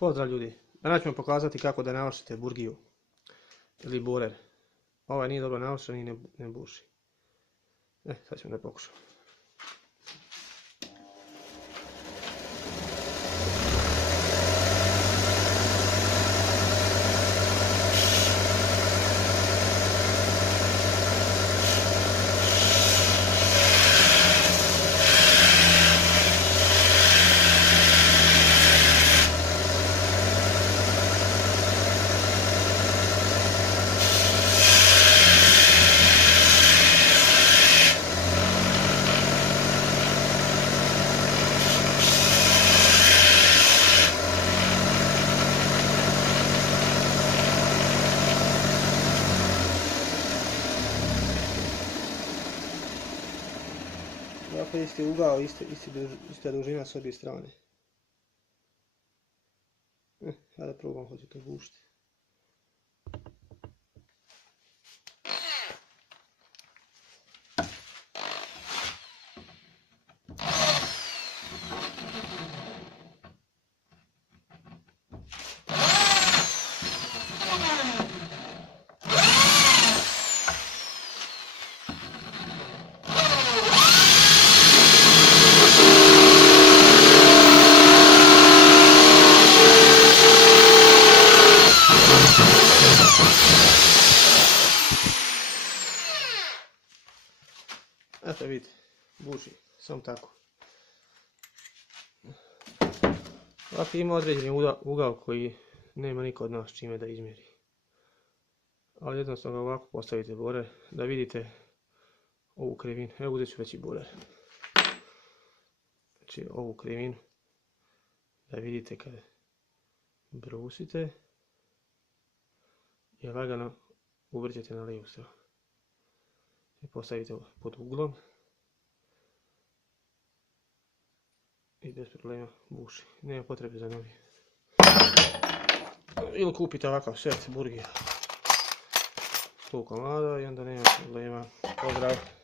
Pozdrav ljudi, danas ću vam pokazati kako da naoštrite burgiju ili borer. Ovaj nije dobro naoštren i ne buši. Sad ćemo da pokušamo. Dakle, isti ugao, ista dužina s obje strane. Sada probam, hoću to bušiti. Eto vidite, buši, samo tako. Ovako ima određeni ugao koji nema niko od nas čime da izmjeri. Ali jednostavno ga ovako postavite borer da vidite ovu krivinu. Evo uzet ću veći borer. Znači ovu krivinu da vidite kad brusite i lagano uvrćete na lijevu stranu. I postavite pod uglom i bez problema buši. Nema potrebe za novi. Ili kupite ovakav set burgija 100 komada i onda nema problema. Pozdrav!